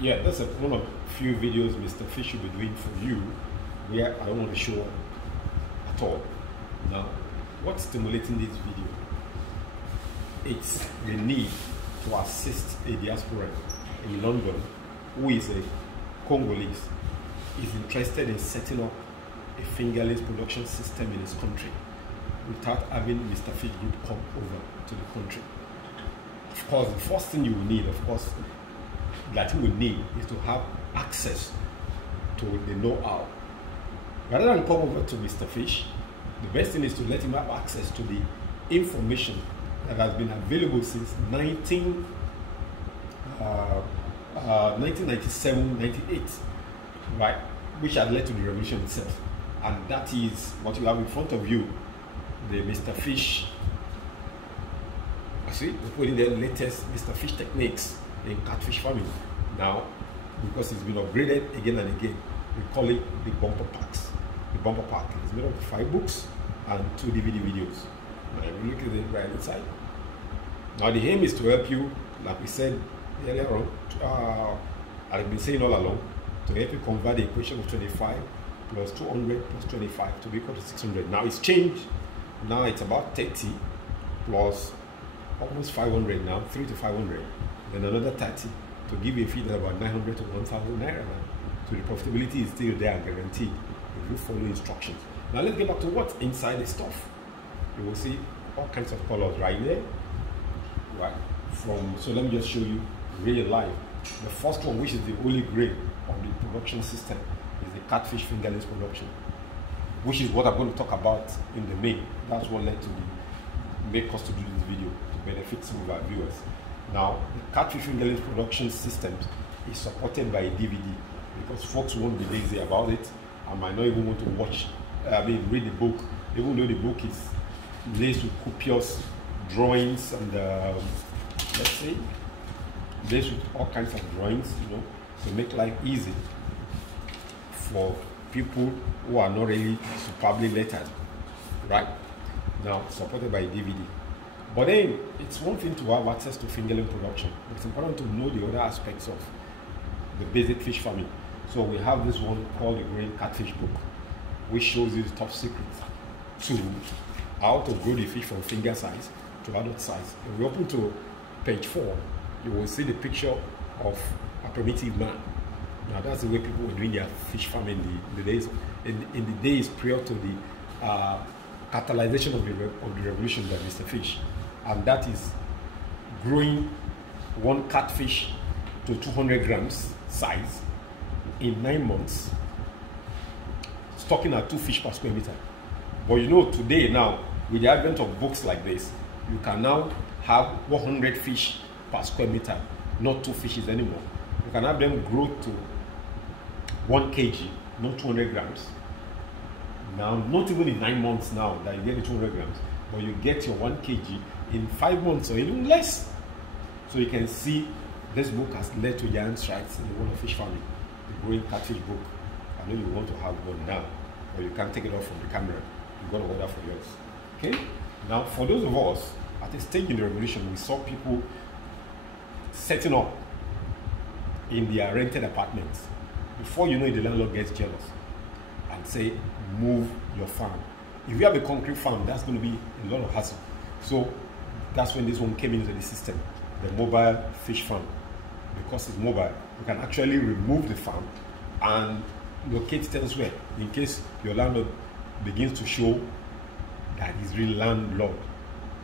Yeah, that's one of few videos Mr. Fish will be doing for you where I don't want to show up at all. Now, what's stimulating this video? It's the need to assist a diaspora in London who is a Congolese, is interested in setting up a fingerless production system in his country without having Mr. Fish Group come over to the country. Of course, the first thing you will need, that you will need is to have access to the know-how. Rather than come over to Mr. Fish, the best thing is to let him have access to the information that has been available since 1997, 98, right? Which had led to the revolution itself. And that is what you have in front of you, the Mr. Fish. See, we put in the latest Mr. Fish techniques in catfish farming. Now, because it's been upgraded again and again, we call it the bumper packs. The bumper pack is made of 5 books and 2 DVD videos. Now, if you look at it right inside. Now, the aim is to help you, like we said earlier on, I've been saying all along, to help you convert the equation of 25 plus 200 plus 25 to be equal to 600. Now, it's changed. Now, it's about 30 plus almost 500 now, 3 to 500, then another 30 to give you a fee of about 900 to 1,000 naira now. So the profitability is still there and guaranteed if you follow instructions. Now let's get back to what's inside the stuff. You will see all kinds of colors right there. Right. So let me just show you real life. The first one, which is the holy grail of the production system, is the catfish fingerless production, which is what I'm going to talk about in the main. That's what led to make us to do this video, to benefit some of our viewers. Now, the catfish fingerless production system is supported by a DVD because folks won't be lazy about it and might not even want to read the book, even though the book is laced with copious drawings and let's say laced with all kinds of drawings, to make life easy for people who are not really superbly lettered, right? Now, supported by a DVD. But then, it's one thing to have access to fingerling production. It's important to know the other aspects of the basic fish farming. So we have this one called the Green Catfish Book, which shows you the top secrets to how to grow the fish from finger size to adult size. If we open to page 4, you will see the picture of a primitive man. Now that's the way people were doing their fish farming in the days prior to the catalyzation of the revolution by Mr. Fish, and that is growing one catfish to 200 grams size in 9 months, stocking at 2 fish per square meter. But today now, with the advent of books like this, you can now have 100 fish per square meter, not 2 fishes anymore. You can have them grow to 1 kg, not 200 grams. Now, not even in 9 months now that you get the 200 grams, but you get your 1 kg in 5 months or even less. So you can see this book has led to giant strides in the world of fish farming. The Growing Catfish Book. I know you want to have one now, but you can't take it off from the camera. You've got to order for yours. Okay? Now, for those of us at a stage in the revolution, we saw people setting up in their rented apartments. Before you know it, the landlord gets jealous and say, move your farm. If you have a concrete farm, that's going to be a lot of hassle. So that's when this one came into the system, the mobile fish farm. Because it's mobile, you can actually remove the farm and locate it elsewhere in case your landlord begins to show that he's really landlord.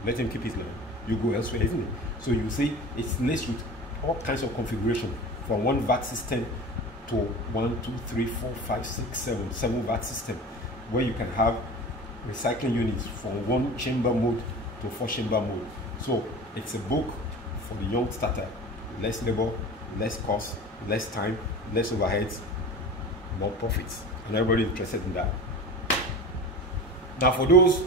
Let him keep his land. You go elsewhere, isn't it? So you see, it's laced with all kinds of configuration, from one VAT system to 1, 2, 3, 4, 5, 6, 7 VAT system, where you can have recycling units from 1 chamber mode to 4 chamber mode. So it's a book for the young starter. Less labor, less cost, less time, less overheads, more profits. And everybody interested in that. Now for those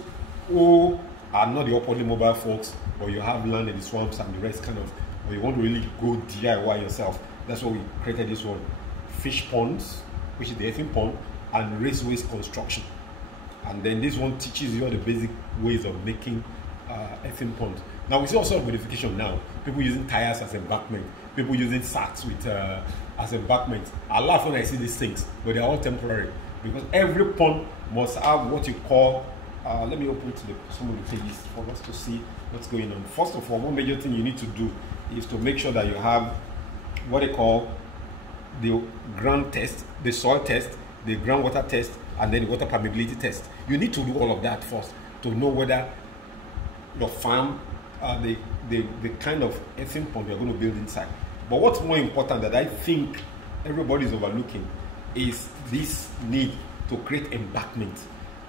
who are not the upwardly mobile folks, or you have land in the swamps and the rest or you want to really go DIY yourself, that's why we created this one. Fish ponds, which is the earthen pond, and raceways construction. And then this one teaches you all the basic ways of making earthen ponds. Now we see all sorts of modification now. People using tires as embankment, people using sacks with as embankment. I laugh when I see these things, but they're all temporary because every pond must have what you call. Let me open to some of the pages for us to see what's going on. First of all, one major thing you need to do is to make sure that you have what they call the ground test, the soil test, the groundwater test, and then the water permeability test. You need to do all of that first to know whether your farm, the kind of earthen pond you're going to build inside. But what's more important that I think everybody is overlooking is this need to create embankment.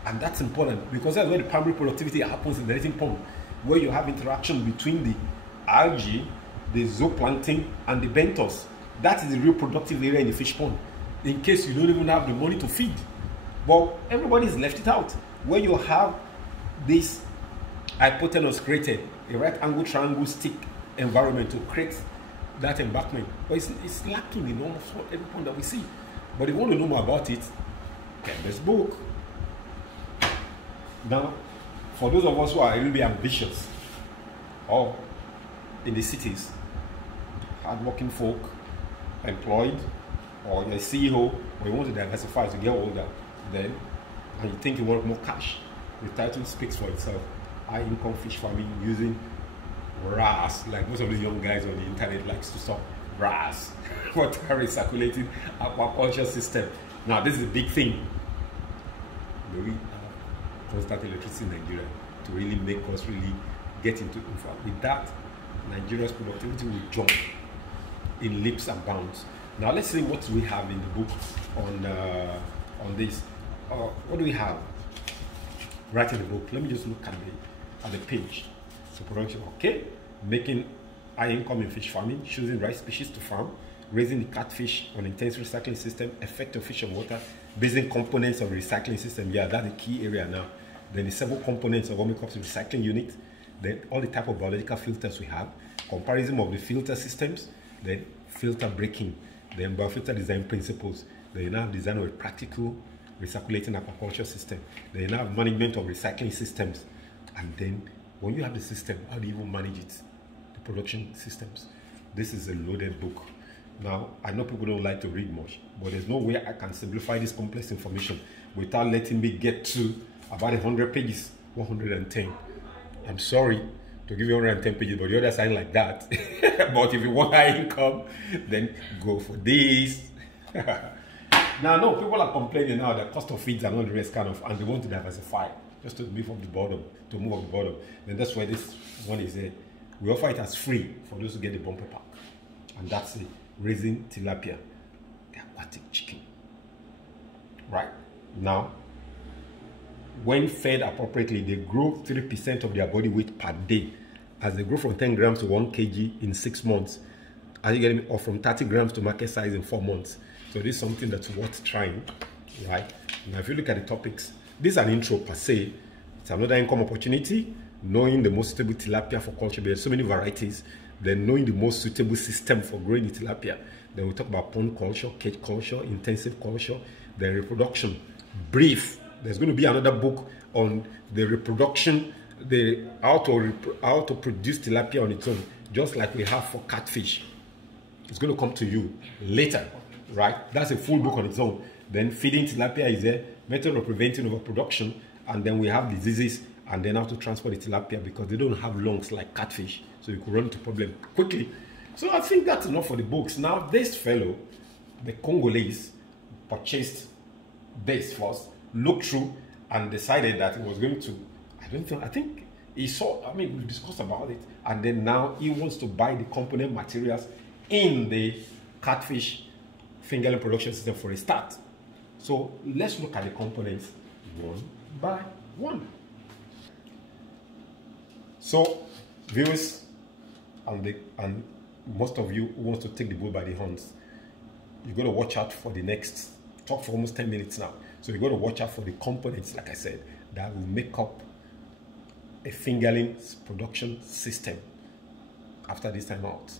And that's important because that's where the primary productivity happens in the earthen pond, where you have interaction between the algae, the zooplankton, and the benthos. That is the real productive area in the fish pond, in case you don't even have the money to feed. But everybody's left it out. When you have this hypotenuse created, a right angle triangle stick environment to create that embankment, but it's lacking in almost every pond that we see. But if you want to know more about it, get this book. Now, for those of us who are a little bit ambitious, or in the cities, hardworking folk, employed, or you're a CEO, or you want to diversify to get older, then, and you think you want more cash, the title speaks for itself. High income fish farming using RAS, like most of the young guys on the internet likes to talk RAS, water recirculating aquaculture system. Now, this is a big thing. Maybe constant electricity in Nigeria to really make us really get into infra. With that, Nigeria's productivity will jump in leaps and bounds. Now let's see what we have in the book on this. What do we have right in the book? Let me just look at the page. So production, okay, making high income in fish farming, choosing right species to farm, raising the catfish on intense recycling system, effect of fish on water, basic components of the recycling system. Yeah, that's the key area now. Then the several components of what makes up the recycling unit, then all the type of biological filters we have, comparison of the filter systems, then filter breaking, then biofilter design principles, then you now have design of a practical recirculating aquaculture system, then you now have management of recycling systems, and then when you have the system, how do you even manage it? The production systems. This is a loaded book. Now, I know people don't like to read much, but there's no way I can simplify this complex information without letting me get to about 100 pages, 110. I'm sorry to give you 110 pages, but the other side like that. But if you want high income, then go for this. Now, no, people are complaining now that cost of feeds and all the rest kind of, and they want to diversify, just to move up the bottom, Then that's why this one is there. We offer it as free for those who get the bumper pack. And that's it. Raising tilapia, the aquatic chicken. Right? Now, when fed appropriately, they grow 3% of their body weight per day. As they grow from 10 grams to 1 kg in 6 months. Are you getting me? Or from 30 grams to market size in 4 months. So this is something that's worth trying, right? Now, if you look at the topics, this is an intro per se. It's another income opportunity, knowing the most suitable tilapia for culture. There's so many varieties. Then knowing the most suitable system for growing the tilapia. Then we'll talk about pond culture, cage culture, intensive culture, then reproduction. Brief. There's going to be another book on the reproduction, how to produce tilapia on its own, just like we have for catfish. It's going to come to you later, right? That's a full book on its own. Then feeding tilapia is there, method of preventing overproduction, and then we have diseases, and then how to transport the tilapia because they don't have lungs like catfish, so you could run into problem quickly. So I think that's enough for the books. Now this fellow, the Congolese, purchased this first, looked through and decided that he was going to, I think he saw, we discussed about it, and then now he wants to buy the component materials in the catfish fingerling production system for a start. So let's look at the components one by one. So viewers and most of you who wants to take the bull by the horns, you're going to watch out for the next, talk for almost 10 minutes now. So you're going to watch out for the components, like I said, that will make up a fingerling production system after this time out.